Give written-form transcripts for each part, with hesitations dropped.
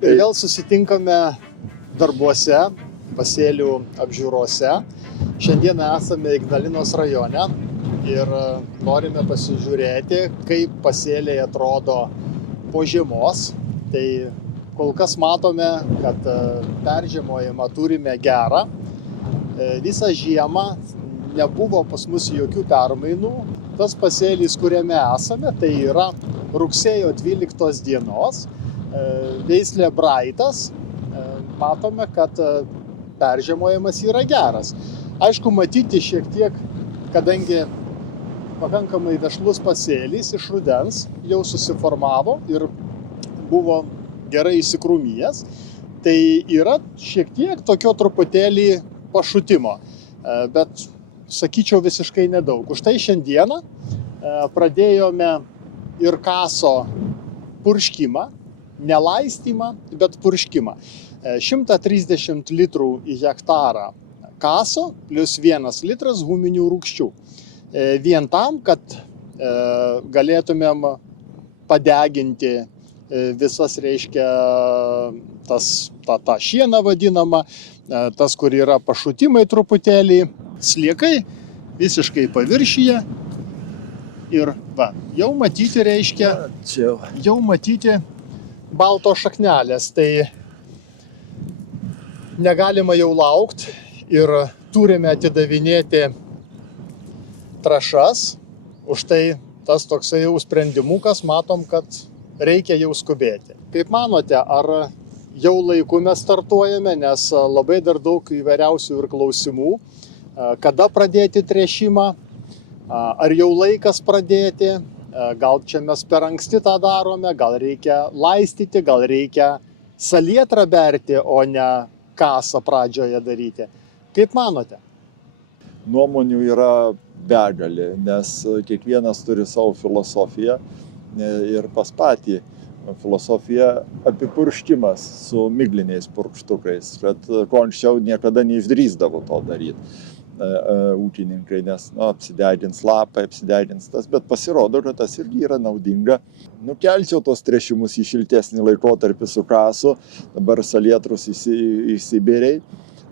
Ir vėl susitinkame darbuose, pasėlių apžiūrose. Šiandieną esame Ignalinos rajone ir norime pasižiūrėti, kaip pasėliai atrodo po žiemos. Tai kol kas matome, kad peržiemojimą turime gerą. Visą žiemą nebuvo pas mus jokių permainų. Tas pasėlis, kuriame esame, tai yra rugsėjo 12 dienos. Veislė Braitas. Matome, kad peržiemojimas yra geras. Aišku, matyti šiek tiek, kadangi pakankamai vešlus pasėlis iš rudens jau susiformavo ir buvo gerai įsikrūmijęs, tai yra šiek tiek tokio truputėlį pašutimo, bet sakyčiau visiškai nedaug. Už tai šiandieną pradėjome ir kaso purškimą, ne laistymą, bet purškimą. 130 litrų į hektarą kaso plus 1 litras huminių rūgščių. Vien tam, kad galėtumėm padeginti visas, reiškia, tą šieną vadinamą, tas, kur yra pašutimai truputėlį, sliekai visiškai paviršyje. Ir va, jau matyti, reiškia, jau matyti balto šaknelės, tai negalima jau laukti ir turime atidavinėti trąšas. Už tai tas toksai jau sprendimukas, matom, kad reikia jau skubėti. Kaip manote, ar jau laiku mes startuojame, nes labai dar daug įvairiausių ir klausimų. Kada pradėti tręšimą, ar jau laikas pradėti, gal čia mes per anksti tą darome, gal reikia laistyti, gal reikia salietrą berti, o ne kasą pradžioje daryti. Kaip manote? Nuomonių yra begalė, nes kiekvienas turi savo filosofiją ir pas patį filosofija apipurškimas su migliniais purkštukais, kad ko anksčiau niekada neišdrįsdavo to daryti ūkininkai, nes apsidegins lapai, apsidegins tas, bet pasirodo, kad tas irgi yra naudinga. Nukelčiau tos tręšimus į šiltesnį laikotarpį su kasu, dabar salietrus įsibėriai,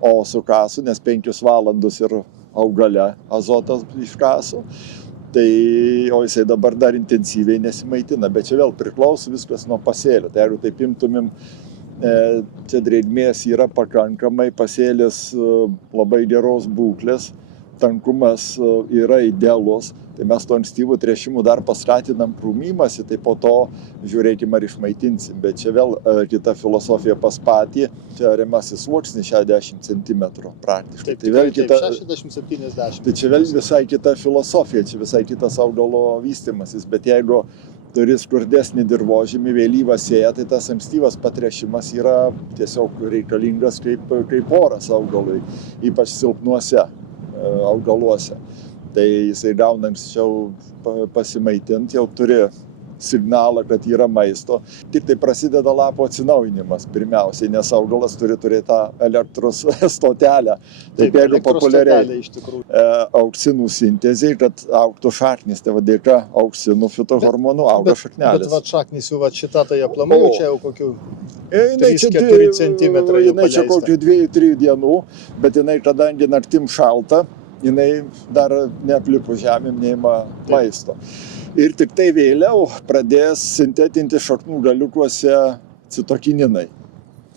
o su kasu, nes 5 valandus ir augale azotas iš kaso, tai, o jisai dabar dar intensyviai nesimaitina, bet čia vėl priklauso viskas nuo pasėlio. Tai jeigu taip imtumėm, čia drėgmės yra pakankamai, pasėlis labai geros būklės, tankumas yra idealus, tai mes to ankstyvų tręšimų dar paskatinam krūmimąsi, tai po to žiūrėkim, ar išmaitinsim. Bet čia vėl kita filosofija pas patį, čia remasis sluoksnis 60 cm praktiškai. Taip, tai vėl kita 60-70. Tai čia vėl visai kita filosofija, čia visai kitas augalo vystymasis, bet jeigu turi skurdesnį dirvožemį, vėlyvą sėją, tai tas ankstyvas patręšimas yra tiesiog reikalingas kaip oras augalui, ypač silpnuose augaluose. Tai jisai gauna anksčiau pasimaitinti, jau turi signalą, kad yra maisto. Tik tai prasideda lapo atsinaujinimas pirmiausiai, nes augalas turi turėti tą elektros stotelę. Taip, jeigu populiariai iš tikrųjų. Auksinų sintezė, kad augtų šaknis, tai dėka auksinų fitohormonų auga šaknelis. Bet šaknis jau šitą tai aplamai, čia jau kokių 3-4 cm jinai čia kokių 2-3 dienų, bet jinai, kadangi naktim šalta, jinai dar neaplipus žemėm neima maisto. Ir tik tai vėliau pradės sintetinti šaknų galiukuose citokininai.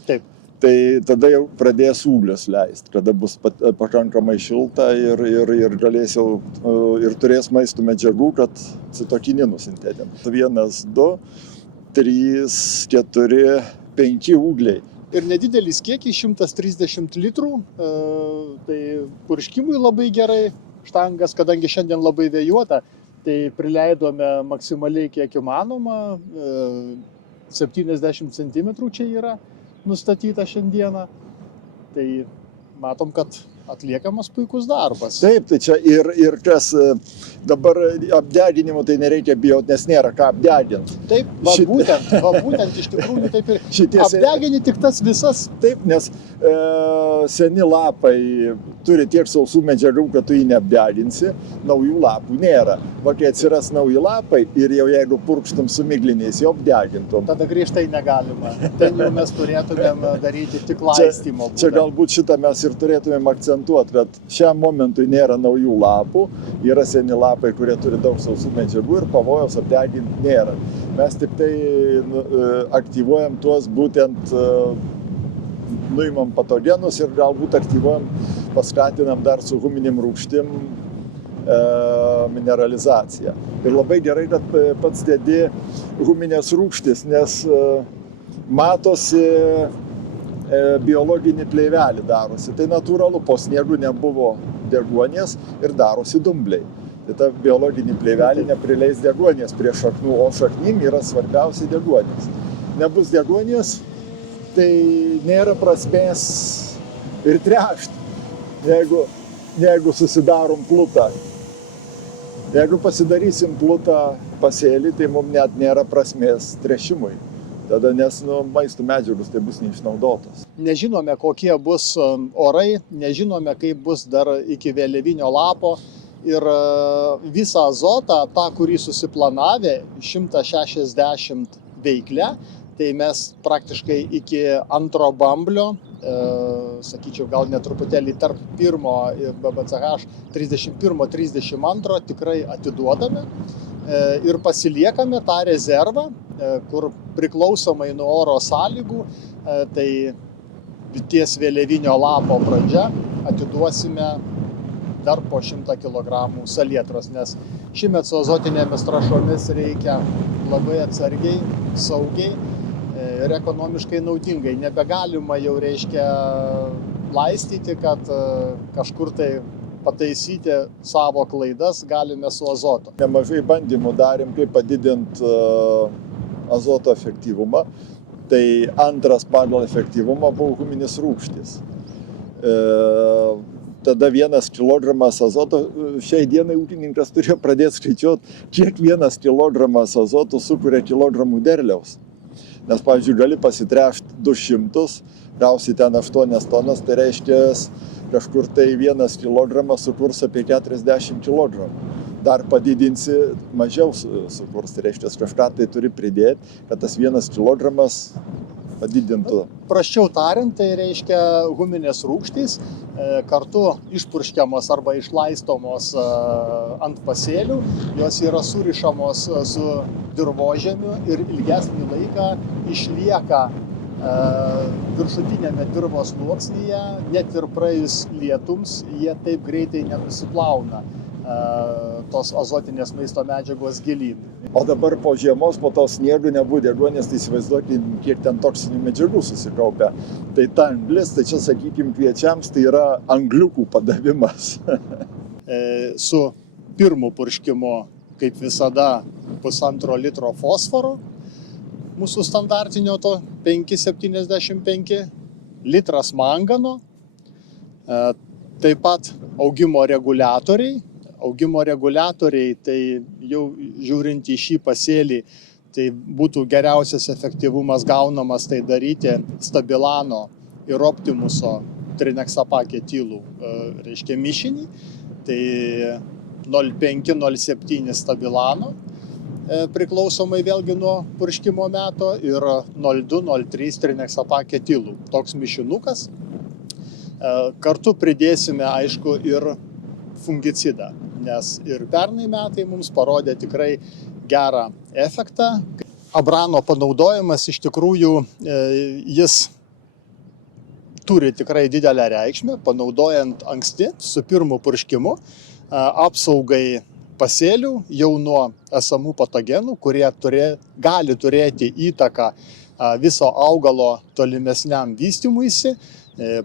Taip. Tai tada jau pradės ūglius leisti, kada bus pakankamai šilta ir galės jau ir turės maisto medžiagų, kad citokininų sintetintų. 1, 2, 3, 4, 5 ūgliai. Ir nedidelis kiekis, 130 litrų, tai purškimui labai gerai. Štangas, kadangi šiandien labai vėjuota, tai prileidome maksimaliai kiek įmanoma, 70 cm čia yra nustatyta šiandieną. Tai matom, kad atliekamas puikus darbas. Taip, tai čia ir kas dabar apdeginimu tai nereikia bijoti, nes nėra ką apdeginti. Taip, būtent iš tikrųjų taip ir apdegini tik tas visas. Taip, nes seni lapai turi tiek sausų medžiagų, kad tu jį neapdeginsi, naujų lapų nėra. Va, kai atsiras nauji lapai ir jau jeigu purkštum su migliniais, jau apdegintum. Tada griežtai negalima. Ten jau mes turėtumėm daryti tik laistymo būdą. Čia galbūt šitą mes ir turėtumėm akcentuoti, kad šiam momentui nėra naujų lapų, yra seni lapai, kurie turi daug sausų medžiagų ir pavojaus apdeginti nėra. Mes tik tai aktyvuojam tuos būtent, nuimam patogenus ir galbūt aktyvuojam, paskatinam dar su huminėm rūgštim mineralizaciją. Ir labai gerai, kad pats dedi huminės rūgštis, nes matosi biologinį plėvelį darosi. Tai natūralu, po sniegu nebuvo deguonies ir darosi dumbliai. Tai ta biologinį plėvelį neprileis deguonies prie šaknų, o šaknim yra svarbiausia deguonies. Nebus deguonies, tai nėra prasmės ir tręšti, jeigu susidarom plutą. Jeigu pasidarysim plutą pasėlį, tai mums net nėra prasmės tręšimui. Tada, nes maisto medžiagos tai bus neišnaudotos. Nežinome, kokie bus orai, nežinome, kaip bus dar iki vėliavinio lapo. Ir visą azotą, tą, kurį susiplanavę, 160 veiklę, tai mes praktiškai iki antro bamblio, sakyčiau, gal net truputėlį tarp pirmo BBCH 31-32 tikrai atiduodame ir pasiliekame tą rezervą, kur priklausomai nuo oro sąlygų, tai ties vėliavinio lapo pradžia atiduosime dar po 100 kg salietros, nes šįmet su azotinėmis trąšomis reikia labai atsargiai, saugiai ir ekonomiškai naudingai. Nebegalima jau reiškia laistyti, kad kažkur tai pataisyti savo klaidas galime su azotu. Nemažai bandymų darėm, kaip padidinti azoto efektyvumą. Tai antras pagal efektyvumą buvo huminis rūgštis. Tada 1 kilogramas azoto, šiai dienai ūkininkas turėjo pradėti skaičiuoti, kiek 1 kilogramas azoto sukuria kilogramų derliaus. Nes, pavyzdžiui, gali pasitręšti 200, gausi ten 8 tonas, tai reiškia, kažkur tai 1 kilogramas sukurs apie 40 kilogramų. Dar padidinsi, mažiau sukurs, tai reiškia, kažką tai turi pridėti, kad tas 1 kilogramas padidintų. Prasčiau tariant, tai reiškia huminės rūgštys kartu išpurškiamos arba išlaistomos ant pasėlių, jos yra surišamos su dirvožemiu ir ilgesnį laiką išlieka viršutinėme dirvos sluoksnyje, net ir praėjus lietums, jie taip greitai nenusiplauna tos azotinės maisto medžiagos gilyn. O dabar po žiemos, po to sniegų nebuvo deguonies, tai įsivaizduokit, kiek ten toksinių medžiagų susikaupia. Tai ta anglis, tai čia, sakykime, kviečiams, tai yra angliukų padavimas. Su pirmu purškimu, kaip visada, 1,5 litro fosforo, mūsų standartinio to 5,75, litras mangano, taip pat augimo reguliatoriai. Augimo reguliatoriai, tai jau žiūrint į šį pasėlį, tai būtų geriausias efektyvumas gaunamas tai daryti Stabilano ir Optimuso trinexapaketilų, reiškia mišinį, tai 0,5-0,7 Stabilano, priklausomai vėlgi nuo purškimo meto, ir 0,2-0,3 trinexapaketilų. Toks mišinukas. Kartu pridėsime, aišku, ir fungicidą, nes ir pernai metai mums parodė tikrai gerą efektą. Abrano panaudojimas iš tikrųjų jis turi tikrai didelę reikšmę, panaudojant anksti su pirmu purškimu apsaugai pasėlių jau nuo esamų patogenų, kurie gali turėti įtaką viso augalo tolimesniam vystymuisi,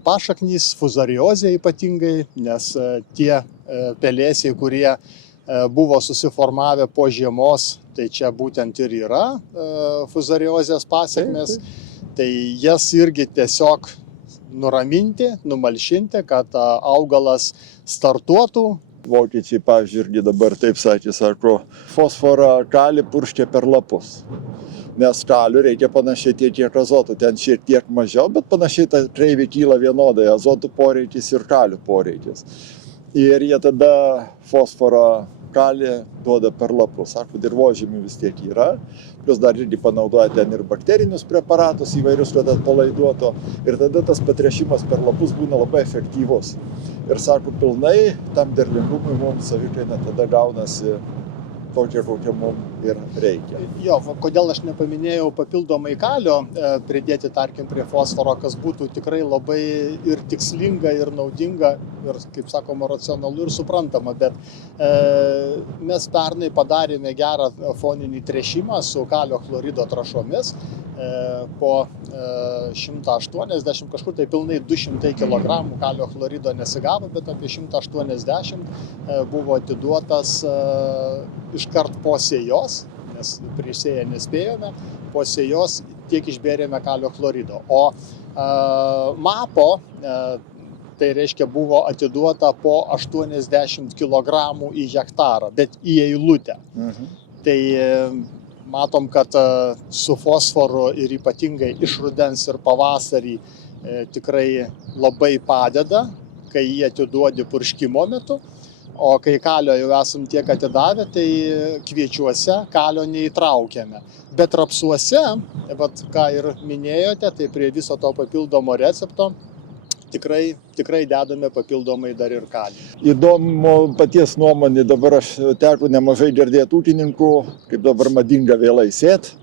pašaknys, fuzariozė ypatingai, nes tie pelėsiai, kurie buvo susiformavę po žiemos, tai čia būtent ir yra fuzariozės pasekmės, tai jas irgi tiesiog nuraminti, numalšinti, kad augalas startuotų. Vokiečiai, pavyzdžiui, irgi dabar taip sakė, sako, fosforą kalį purškia per lapus. Nes kalių reikia panašiai tiek, kiek azoto, ten šiek tiek mažiau, bet panašiai ta kreivė kyla vienodai, azotų poreikis ir kalių poreikis. Ir jie tada fosforą kalį duoda per lapus, sako, dirvožemių vis tiek yra, plus dar irgi panaudoja ten ir bakterinius preparatus įvairius, kad atpalaiduotų, ir tada tas patręšimas per lapus būna labai efektyvus. Ir sako, pilnai tam derlingumui mums savikaina tada gaunasi tokia, kokia mums ir reikia. Jo, kodėl aš nepaminėjau papildomai kalio pridėti, tarkim, prie fosforo, kas būtų tikrai labai ir tikslinga, ir naudinga, ir, kaip sakoma, racionalu ir suprantama, bet mes pernai padarėme gerą foninį tręšimą su kalio chlorido trąšomis, po 180, kažkur tai pilnai 200 kg kalio chlorido nesigavo, bet apie 180 buvo atiduotas iškart po sėjos, nes prieš sėją nespėjome, po sėjos tiek išbėrėme kalio chlorido. O MAPO, tai reiškia, buvo atiduota po 80 kg į hektarą, bet į eilutę. Tai matom, kad su fosforu ir ypatingai iš rudens ir pavasarį tikrai labai padeda, kai jį atiduodi purškimo metu. O kai kalio jau esam tiek atidavę, tai kviečiuose kalio neįtraukiame. Bet rapsuose, ką ir minėjote, tai prie viso to papildomo recepto tikrai dedame papildomai dar ir kalį. Įdomu paties nuomonė, dabar aš teko nemažai girdėti ūkininkų, kaip dabar madinga vėlai sėt,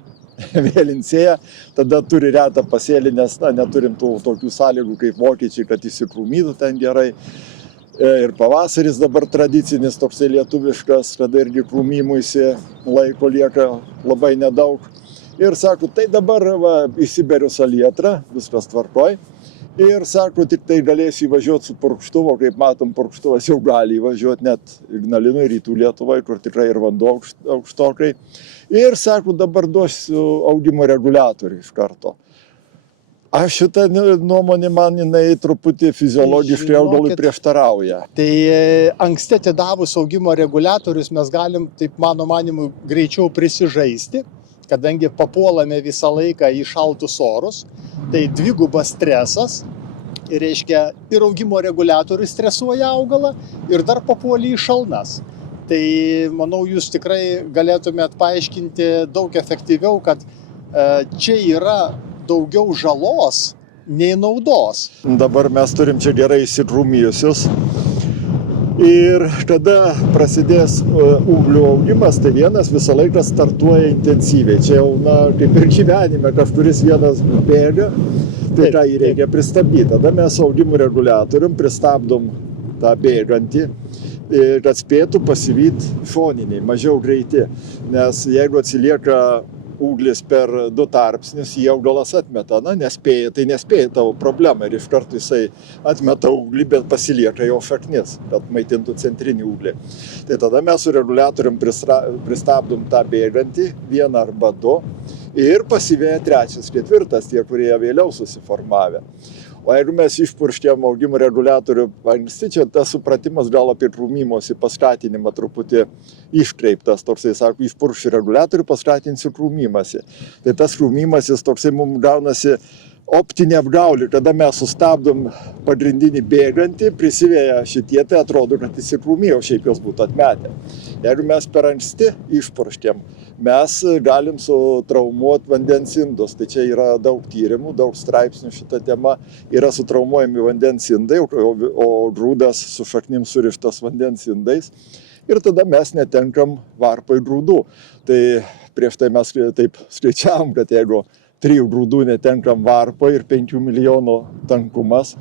vėlinsėja, tada turi retą pasėlį, nes neturim tokių sąlygų kaip vokiečiai, kad įsikrūmytų ten gerai. Ir pavasaris dabar tradicinis, toksai lietuviškas, kada irgi krūmimuisi laiko lieka labai nedaug. Ir sako, tai dabar įsiberiu salietrą, viskas tvarkoj. Ir sako, tik tai galėsiu įvažiuoti su purkštuvo, kaip matom, purkštuvas jau gali įvažiuoti net Ignalinui, Rytų Lietuvai, kur tikrai ir vanduo aukštokai. Ir sako, dabar duosiu augimo reguliatorių iš karto. Aš šitą nuomonę man jinai truputį fiziologiškai augalui prieštarauja. Tai anksti atidavus augimo reguliatorius mes galim, taip mano manimu, greičiau prisižaisti, kadangi papuolame visą laiką į šaltus orus. Tai dvigubas stresas, ir reiškia, ir augimo reguliatorius stresuoja augalą, ir dar papuolį į šalnas. Tai manau, jūs tikrai galėtumėt paaiškinti daug efektyviau, kad čia yra daugiau žalos nei naudos. Dabar mes turim čia gerai įsikrūmijusius. Ir kada prasidės ūglių augimas, tai vienas visą laiką startuoja intensyviai. Čia jau, kaip ir gyvenime, kažkuris vienas bėga, tai ką jį reikia pristabdyti. Tada mes augimų reguliatorium pristabdom tą bėgantį, kad spėtų pasivyti šoniniai, mažiau greiti. Nes jeigu atsilieka ūglis per 2 tarpsnius, jį augalas atmeta, nespėja, tai nespėja tavo problemą ir iš karto jisai atmeta ūglį, bet pasilieka jo šaknis, kad maitintų centrinį ūglį. Tai tada mes su reguliatorium pristabdom tą bėgantį, 1 arba 2, ir pasiveja 3, 4, tie, kurie vėliau susiformavę. O jeigu mes išpurškėm augimo reguliatorių anksti, čia tas supratimas gal apie krūmimosi paskatinimą truputį iškreiptas. Toksai sako, išpuršiu reguliatorių, paskatinsiu krūmimąsi. Tai tas krūmimasis toksai mums gaunasi optinė apgaulė, kada mes sustabdom pagrindinį bėgantį, prisiveja šitie, tai atrodo, kad įsikrūmijo, šiaip jos būtų atmetę. Jeigu mes per anksti išpurškėm, mes galim sutraumuoti vandens indus. Tai čia yra daug tyrimų, daug straipsnių šitą temą. Yra sutraumuojami vandens indai, o grūdas su šaknim surištas vandens indais. Ir tada mes netenkam varpai grūdų. Tai prieš tai mes taip skaičiavom, kad jeigu 3 grūdų netenkam varpo ir 5 milijonų tankumas,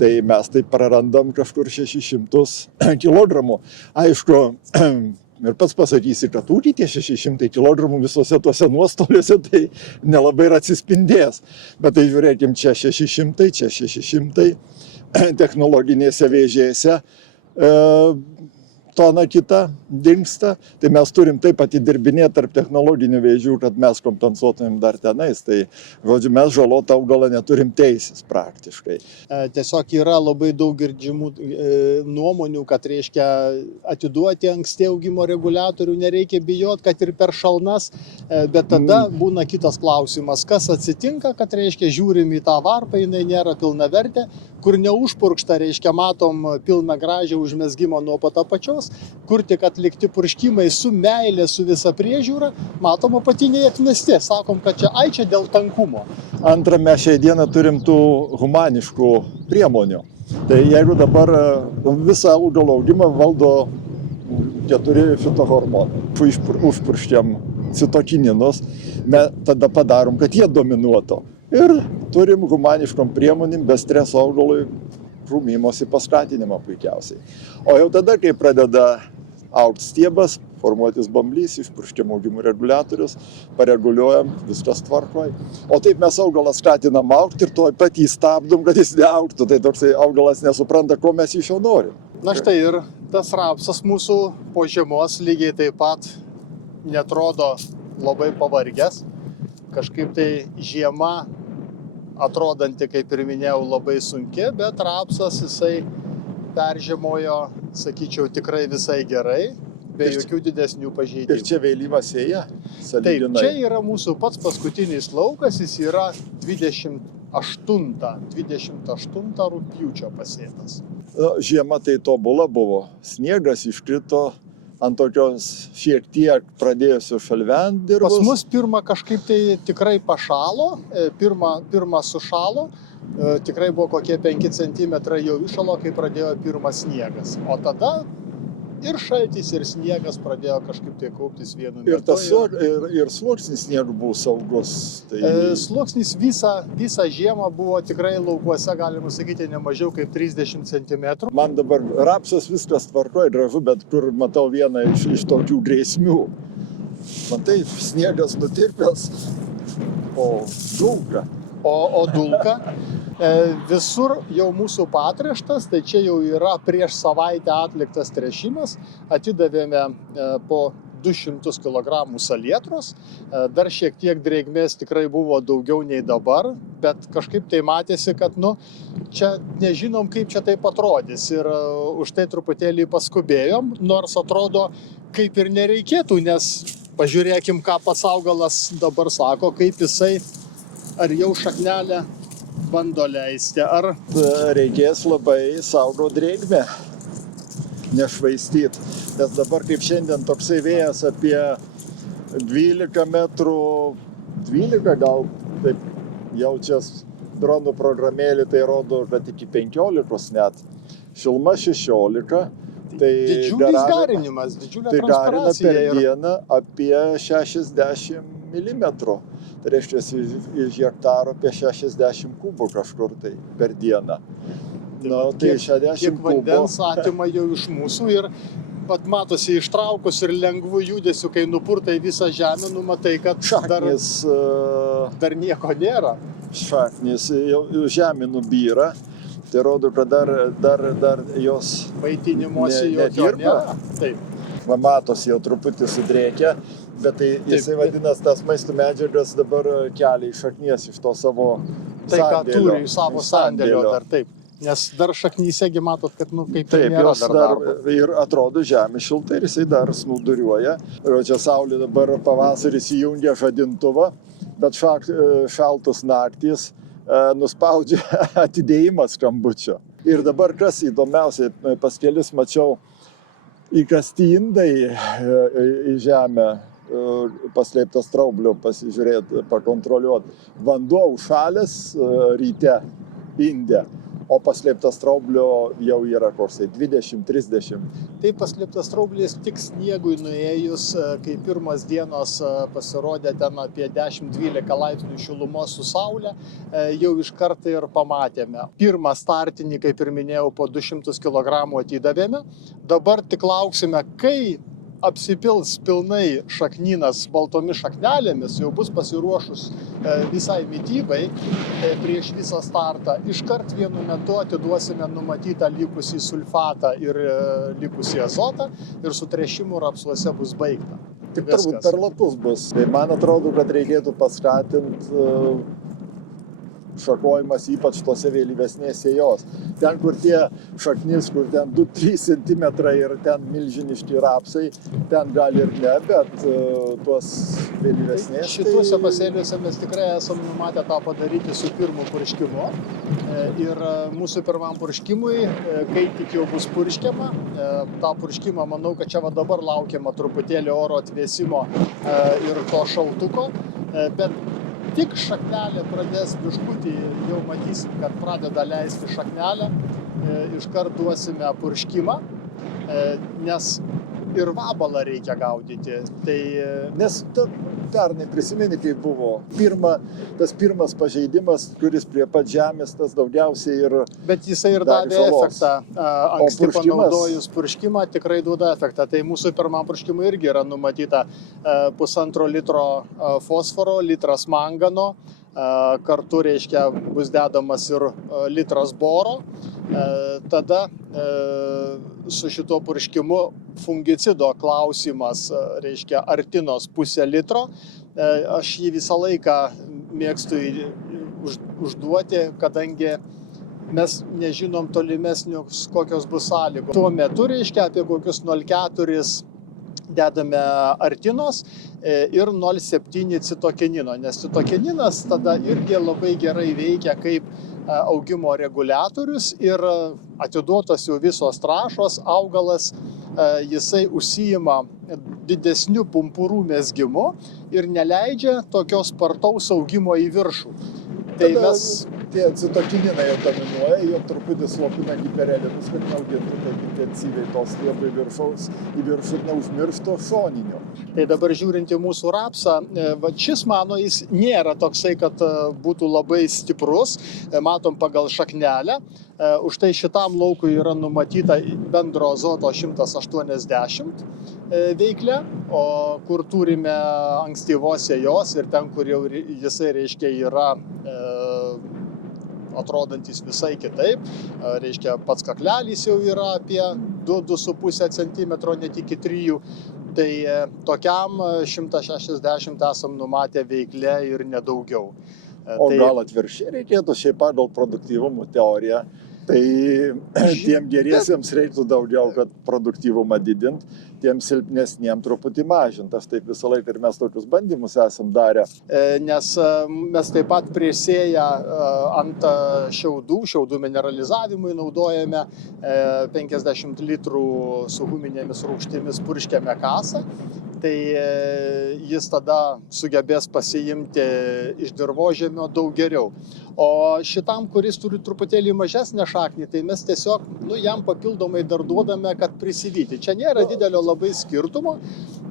tai mes taip prarandam kažkur 600 kg. Aišku, ir pats pasakysi, kad ūkį tie 600 kg visose tuose nuostoliuose, tai nelabai ir atsispindės. Bet tai žiūrėkim, čia 600, čia 600, technologinėse vėžėse tona kita dingsta, tai mes turim taip atidirbinėti tarp technologinių vėžių, kad mes kompensuotumėm dar tenais. Tai, žodžiu, mes žalotą augalą neturim teisės praktiškai. Tiesiog yra labai daug girdžiamų nuomonių, kad reiškia atiduoti anksti augimo reguliatorių, nereikia bijoti, kad ir per šalnas, bet tada būna kitas klausimas, kas atsitinka, kad reiškia žiūrim į tą varpą, jinai nėra pilnavertė, kur neužpurkšta, reiškia matom pilną gražią užmezgimą nuo pat apačios, kur tik atlikti purškimai su meilė, su visa priežiūra, matom apatiniai atmesti, sakom, kad čia dėl tankumo. Antra, mes šiai dieną turim tų humaniškų priemonių. Tai jeigu dabar visą augalo augimą valdo 4 fitohormonai, užpurškiam citokininus, mes tada padarom, kad jie dominuotų. Ir turim humaniškom priemonėm be streso augalui krūmimosi paskatinimą puikiausiai. O jau tada, kai pradeda augti stiebas, formuotis bamblys, išpurškiam augimo reguliatorius, pareguliuojam, viskas tvarkoj. O taip mes augalą skatinam augti ir tuoj pat jį stabdom, kad jis neaugtų. Tai toksai augalas nesupranta, ko mes iš jo norim. Na štai ir tas rapsas mūsų po žiemos lygiai taip pat netrodo labai pavargęs. Kažkaip tai žiema atrodanti, kaip ir minėjau, labai sunki, bet rapsas jisai peržiemojo, sakyčiau, tikrai visai gerai, be jokių didesnių pažeidimų. Ir čia vėlyvas sėja, Taip, čia yra mūsų pats paskutinis laukas, jis yra 28 rugpjūčio pasėtas. Žiema tai tobula buvo, sniegas iškrito ant tokios šiek tiek pradėjusių šalvent dirvos. Pas mus pirmą kažkaip tai tikrai pašalo, pirmą sušalo, tikrai buvo kokie 5 cm jau iššalo, kai pradėjo pirmas sniegas. O tada ir šaltis, ir sniegas pradėjo kažkaip tai kauptis vienu metu. Ir sluoksnis sniegų buvo saugus. Tai... Sluoksnis visą žiemą buvo tikrai laukuose, galima sakyti, ne mažiau kaip 30 cm. Man dabar rapsas viskas tvarkoja, gražu, bet kur matau vieną iš tokių grėsmių. Man taip, sniegas nutirpęs, o dulka. O dulka. Visur jau mūsų patręštas, tai čia jau yra prieš savaitę atliktas tręšimas, atidavėme po 200 kg salietros, dar šiek tiek drėgmės tikrai buvo daugiau nei dabar, bet kažkaip tai matėsi, kad čia nežinom, kaip čia taip atrodys ir už tai truputėlį paskubėjom, nors atrodo kaip ir nereikėtų, nes pažiūrėkim, ką pats augalas dabar sako, kaip jisai ar jau šaknelę bando leisti, ar... Reikės labai saugot drėgmę, nešvaistyt. Nes dabar kaip šiandien toksai vėjas apie 12 metrų, 12 gal, taip jaučias dronų programėlį, tai rodo, kad iki 15 net. Šiluma 16. Tai didžiulis garinimas, didžiulė transpiracija. Tai garina per dieną apie 60 mm. Tai reiškia, iš hektaro apie 60 kubų kažkur tai per dieną. Tai 60 kiek vandens atima jau iš mūsų ir matosi ištraukus ir lengvų judesių, kai nupurtai visą žemę, numatai, kad dar nieko nėra. Šaknis jau žemė nubyra, tai rodo, kad dar jos maitinimosi jokio nėra. Taip. Matosi jau truputį sudrėkia, bet tai jisai vadinasi, tas maisto medžiagas dabar kelia iš šaknies, iš to savo sandėlio. Tai, ką turi iš savo sandėlio dar taip. Nes dar šaknyse matot, kad kaip tai nėra dar darbo. Ir atrodo žemė šilta ir jisai dar snūduriuoja. Čia saulė dabar pavasaris įjungia žadintuvą, bet šaltus naktys nuspaudžia atidėjimą skambučio. Ir dabar kas įdomiausia, pas kelis mačiau įkasti indai į žemę, paslėptas traublio pasižiūrėti, pakontroliuoti. Vanduo užšalęs ryte inde, o paslėptas traublio jau yra koksai 20-30. Tai paslėptas traublis tik sniegui nuėjus, kai pirmas dienos pasirodė ten apie 10-12 laipsnių šilumos su saulė, jau iš karto ir pamatėme. Pirmą startinį, kaip ir minėjau, po 200 kg atidavėme. Dabar tik lauksime, kai apsipils pilnai šaknynas baltomis šaknelėmis, jau bus pasiruošus visai mitybai prieš visą startą, iškart vienu metu atiduosime numatytą likusį sulfatą ir likusį azotą ir su tręšimu rapsuose bus baigta. Tik turbūt per lapus bus. Tai man atrodo, kad reikėtų paskatinti šakojimas ypač tose vėlyvesnės sėjos. Ten, kur tie šaknis, kur ten 2-3 cm ir ten milžiniški rapsai, ten gali ir ne, bet tuos vėlyvesnės. Šituose pasėliuose mes tikrai esam numatę tą padaryti su pirmu purškimu. Ir mūsų pirmam purškimui, kai tik jau bus purškiama, tą purškimą manau, kad čia va dabar laukiama truputėlį oro atvėsimo ir to šaltuko, bet tik šaknelė pradės biškutį, jau matysim, kad pradeda leisti šaknelę, iškart duosime purškimą, nes ir vabalą reikia gaudyti. Tai... Nes pernai prisimeni, kai buvo tas pirmas pažeidimas, kuris prie pat žemės, tas daugiausiai ir... Bet jisai ir davė efektą. Anksti panaudojus purškimą tikrai duoda efektą. Tai mūsų pirmam purškimui irgi yra numatyta 1,5 litro fosforo, litras mangano, kartu, reiškia, bus dedamas ir litras boro. Tada su šituo purškimu fungicido klausimas, reiškia, artinos 0,5 litro. Aš jį visą laiką mėgstu užduoti, kadangi mes nežinom tolimesnius, kokios bus sąlygos. Tuo metu, reiškia, apie kokius 0,4 dedame artinos ir 0,7 citokinino, nes citokininas tada irgi labai gerai veikia kaip augimo reguliatorius ir atiduotos jau visos trąšos, augalas, jisai užsiima didesniu pumpurų mezgimu ir neleidžia tokios spartaus augimo į viršų. Tai mes... Tie citokininai jau dominuoja, jie truputį slopina hiperelinus, kad neaugintų taip intensyviai tos stiebų į viršų ir neužmirštų šoninio. Tai dabar žiūrint į mūsų rapsą, šis mano, jis nėra toksai, kad būtų labai stiprus, matom pagal šaknelę. Už tai šitam laukui yra numatyta bendro azoto 180 veiklė, o kur turime ankstyvos sėjos ir ten, kur jau jisai, reiškia, yra atrodantis visai kitaip, reiškia, pats kaklelis jau yra apie 2-2,5 cm, net iki 3. Tai tokiam 160 esam numatę veiklę ir nedaugiau. O gal atvirkščiai reikėtų šiaip pagal produktyvumo teoriją, tai tiem geriesiems reiktų daugiau, kad produktyvumą didint, tiem silpnesniem truputį mažint. Aš taip visą laiką ir mes tokius bandymus esam darę. Nes mes taip pat prieš sėją ant šiaudų mineralizavimui naudojame 50 litrų su huminėmis rūgštimis purškiame kasą. Tai jis tada sugebės pasiimti iš dirvožemio daug geriau. O šitam, kuris turi truputėlį mažesnę šaknį, tai mes tiesiog jam papildomai dar duodame, kad prisivyti. Čia nėra didelio labai skirtumo,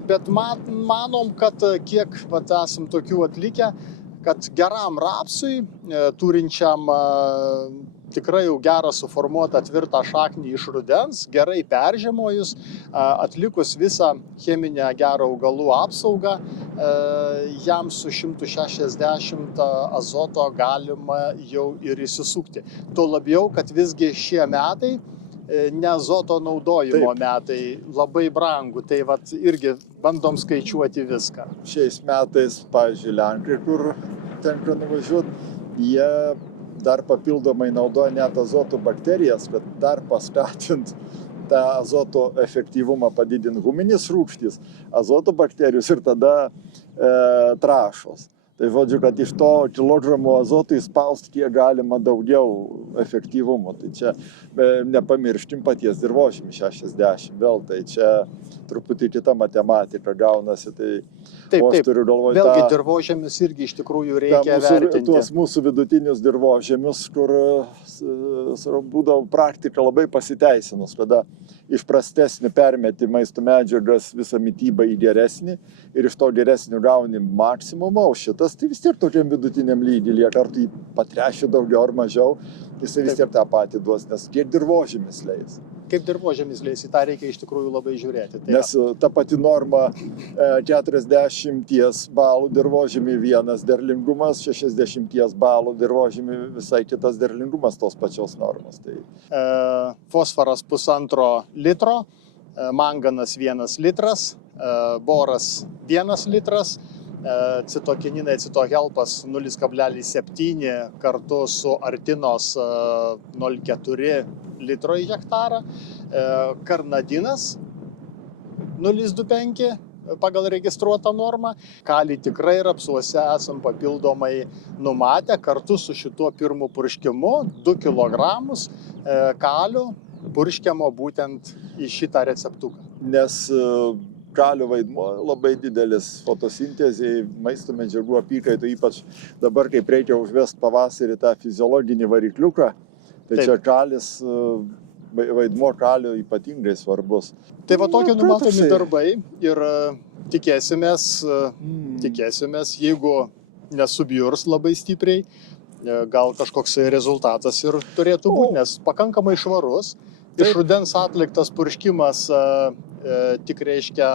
bet manom, kad kiek esam tokių atlikę, kad geram rapsui, turinčiam tikrai jau gerą suformuotą tvirtą šaknį iš rudens, gerai peržiemojus, atlikus visą cheminę gerą augalų apsaugą, jam su 160 azoto galima jau ir įsisukti. Tuo labiau, kad visgi šie metai, ne azoto naudojimo metai, labai brangu, tai vat irgi bandom skaičiuoti viską. Šiais metais, pavyzdžiui, Lenkai, kur tenka nuvažiuoti, jie dar papildomai naudoja net azoto bakterijas, kad dar paskatint tą azoto efektyvumą padidint huminis rūgštys, azoto bakterijos ir tada trąšos. Tai žodžiu, kad iš to kilogramų azoto įspausti kiek galima daugiau efektyvumo. Tai čia nepamirškim paties dirvožemį 60 vėl, tai čia truputį kita matematika gaunasi. Tai aš turiu galvoj vėlgi dirvožemis irgi iš tikrųjų reikia vertinti. Tuos mūsų vidutinius dirvožemius, kur būdavo praktika labai pasiteisinus, kada iš prastesnį permeti maisto medžiagas visą mitybą į geresnį ir iš to geresnį gauni maksimumą, o šitas tai vis tiek tokiam vidutiniam lygį lieka, ar tu jį patreši daugiau ar mažiau, jisai vis tiek tą patį duos, nes kiek dirvožemis leis. Kaip dirvožemis leis, į tą reikia iš tikrųjų labai žiūrėti. Tai Nes ta pati norma 40 balų dirvožemį vienas derlingumas, 60 balų dirvožemį visai kitas derlingumas tos pačios normos. Tai fosforas 1,5 litro, manganas 1 litras, boras 1 litras, citokininai, citohelpas 0,7 kartu su artinos 0,4 litro į hektarą, karnadinas 0,25 pagal registruotą normą. Kalį tikrai rapsuose esam papildomai numatę kartu su šituo pirmu purškimu 2 kg kalio purškiamo būtent į šitą receptuką. nes kalio vaidmuo labai didelis fotosintezėje, maisto medžiagų apykaitoje, ypač dabar, kaip reikia užvesti pavasarį tą fiziologinį varikliuką, tai čia kalis, vaidmuo kalio ypatingai svarbus. Tai va tokie numatomi darbai ir tikėsimės, jeigu nesubjurs labai stipriai, gal kažkoks rezultatas ir turėtų būti, nes pakankamai švarus. Iš rudens atliktas purškimas tik reiškia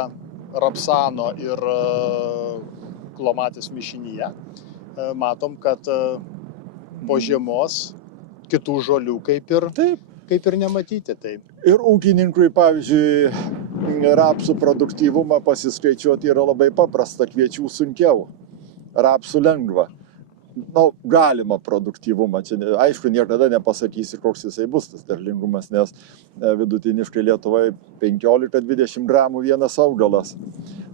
rapsano ir klomatės mišinyje. Matom, kad po žiemos kitų žolių kaip ir nematyti. Taip. Ir ūkininkui, pavyzdžiui, rapsų produktyvumą pasiskaičiuoti yra labai paprasta, kviečių sunkiau, rapsų lengva. Galima produktyvumą, čia aišku niekada nepasakysi, koks jisai bus tas derlingumas, nes vidutiniškai Lietuvoje 15-20 gramų vienas augalas.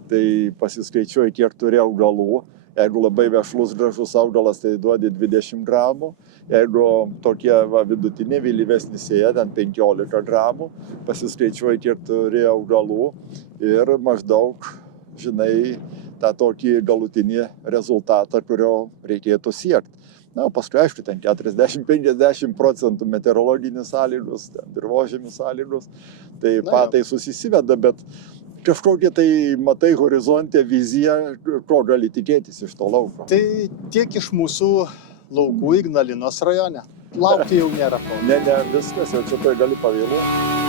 Tai pasiskaičiuoji, kiek turi augalų. Jeigu labai vešlus gražus augalas, tai duodi 20 gramų. Jeigu tokie vidutiniai vėlyvesni sėja, ten 15 gramų, pasiskaičiuoji, kiek turi augalų ir maždaug, žinai, tą tokį galutinį rezultatą, kurio reikėtų siekti. Paskui, aišku, ten 40-50% meteorologinės sąlygos, dirvožemių sąlygos, tai patai susisiveda, bet kažkokia tai matai horizonte viziją, ko gali tikėtis iš to lauko. Tai tiek iš mūsų laukų Ignalinos rajone. Laukti jau nėra ko. Ne, viskas, jau čia tai gali pavėluoti.